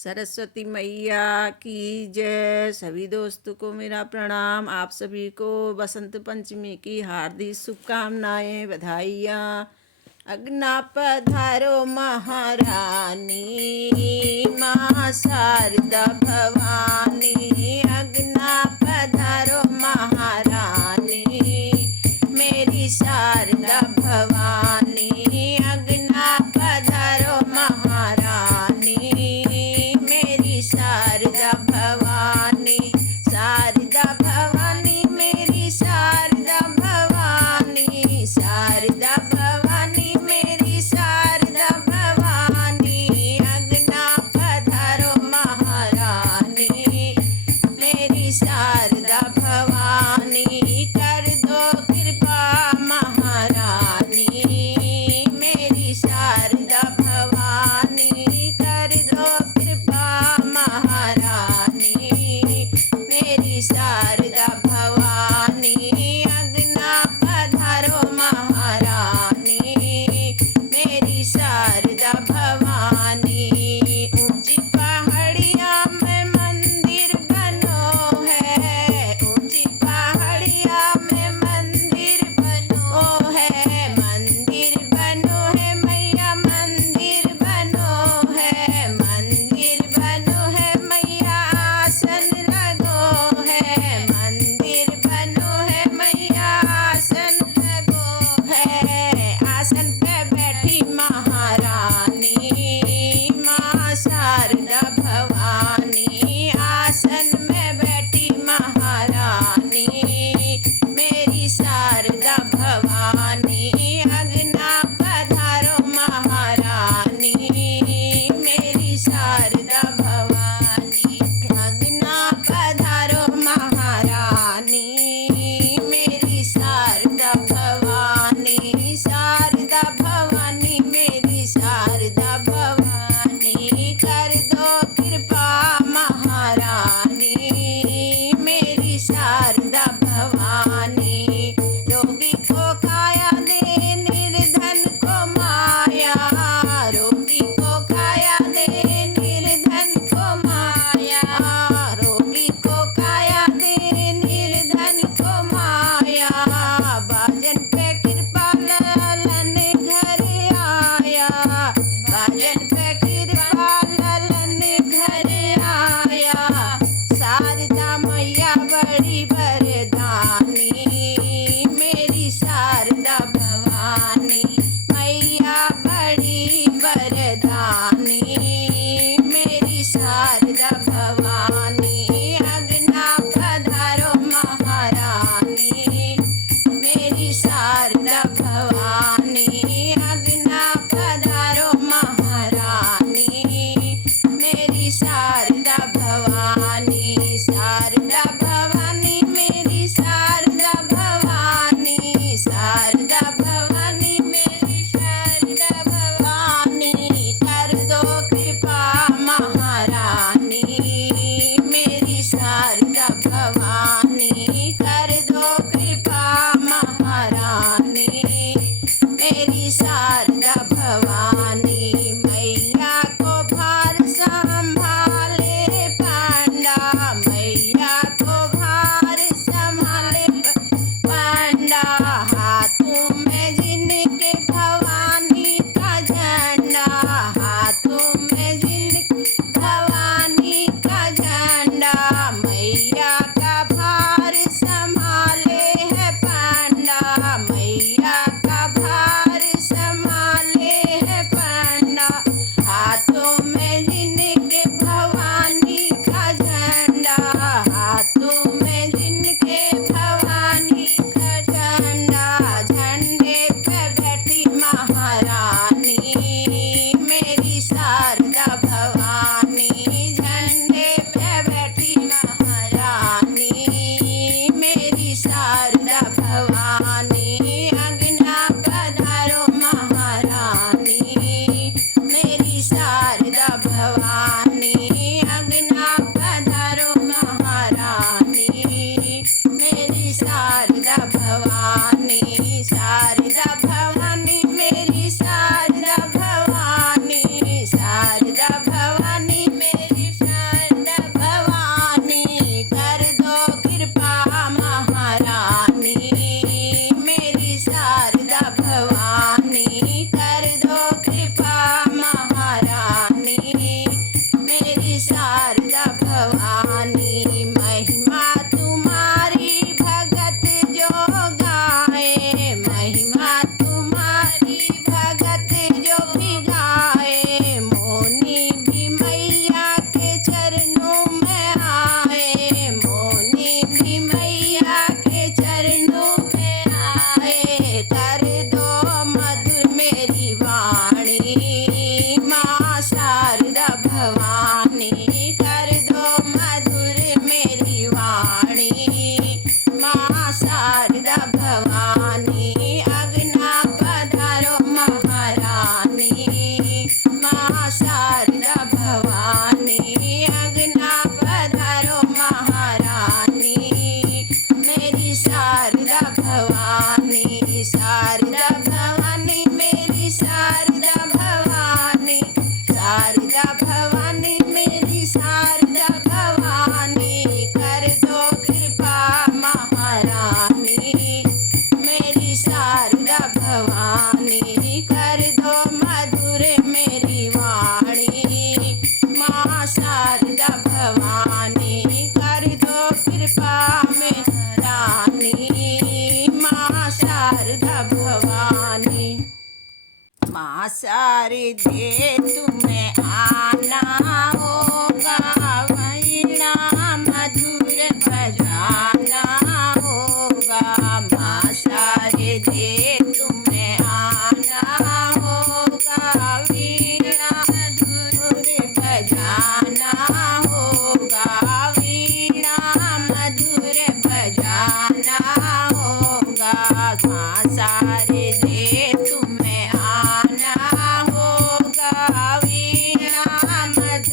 सरस्वती मैया की जय। सभी दोस्तों को मेरा प्रणाम। आप सभी को बसंत पंचमी की हार्दिक शुभकामनाएं, बधाइयाँ। अग्ना पधारो महारानी, माँ शारदा भवानी। अग्ना पधारो महारानी, मेरी शारदा भवानी। अग्ना पधारो महारानी, मेरी शारदा भवानी। शारदा भवानी मेरी शारदा भवानी। शारदा भवानी मेरी शारदा भवानी। अग्ना पधारो महारानी, मेरी शारदा भवानी। कर दो कृपा महारानी, मेरी शारदा भवानी। कर दो कृपा महारानी, मेरी शारदा भवानी। अग्ना पधारो महारानी, मेरी शारदा भवानी। ऊंची पहाड़िया में मंदिर बनो है, ऊंची पहाड़िया में मंदिर बनो है। मंदिर बनो है मैया, मंदिर बनो है। मंदिर बनो है मैया, आसन लगो है। मंदिर बनो है मैया, आसन लगो है। आसन पे बैठी महारानी, माँ शारदा भवानी। आसन में बैठी महारानी, मेरी शारदा भवानी। अग्ना पधारो महारानी, मेरी शारदा भवानी। अग्ना पधारो महारानी, मेरी शारदा भवानी। शारदा भवानी मेरी शारदा भवानी। कर दो कृपा महारानी, मेरी शारदा भवानी। रोगी को काया दे, निर्धन को माया। रोगी को काया दे, निर्धन को माया। रोगी को काया दे, निर्धन को माया। बाजन पे कृपा ललन घर आया। बाजन पे कृपा ललन घर आया। शारदा मैया बड़ी वरदानी, मेरी शारदा भवानी। मैया बड़ी वरदानी, मेरी शारदा भवानी। अग्ना पधारो महारानी, मेरी शारदा भवानी। अग्ना पधारो महारानी, मेरी शारदा भवानी। शारदा भवानी मेरी शारदा भवानी। शारदा भवानी मेरी शारदा भवानी। कर दो कृपा महारानी, शारदे तुम्हें आना होगा, वीणा मधुर बजाना होगा। माँ शारदे तुम्हें आना होगा, वीणा मधुर बजाना होगा, वीणा मधुर बजाना होगा। माँ शारदे तुम्हें आना होगा, वीणा मधुर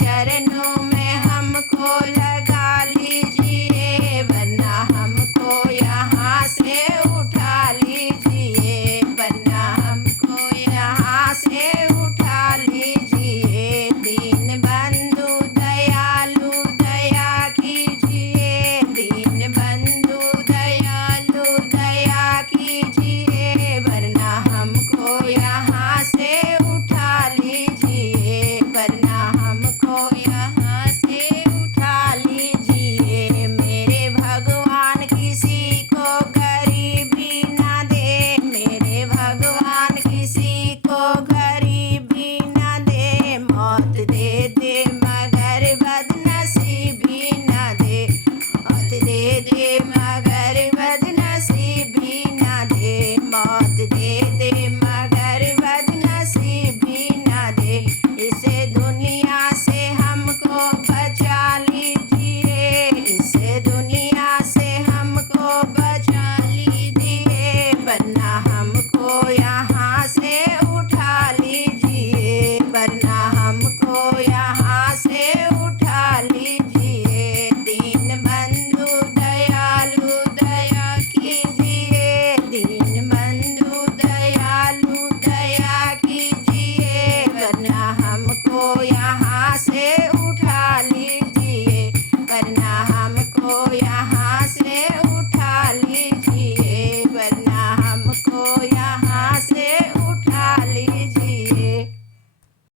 चरणों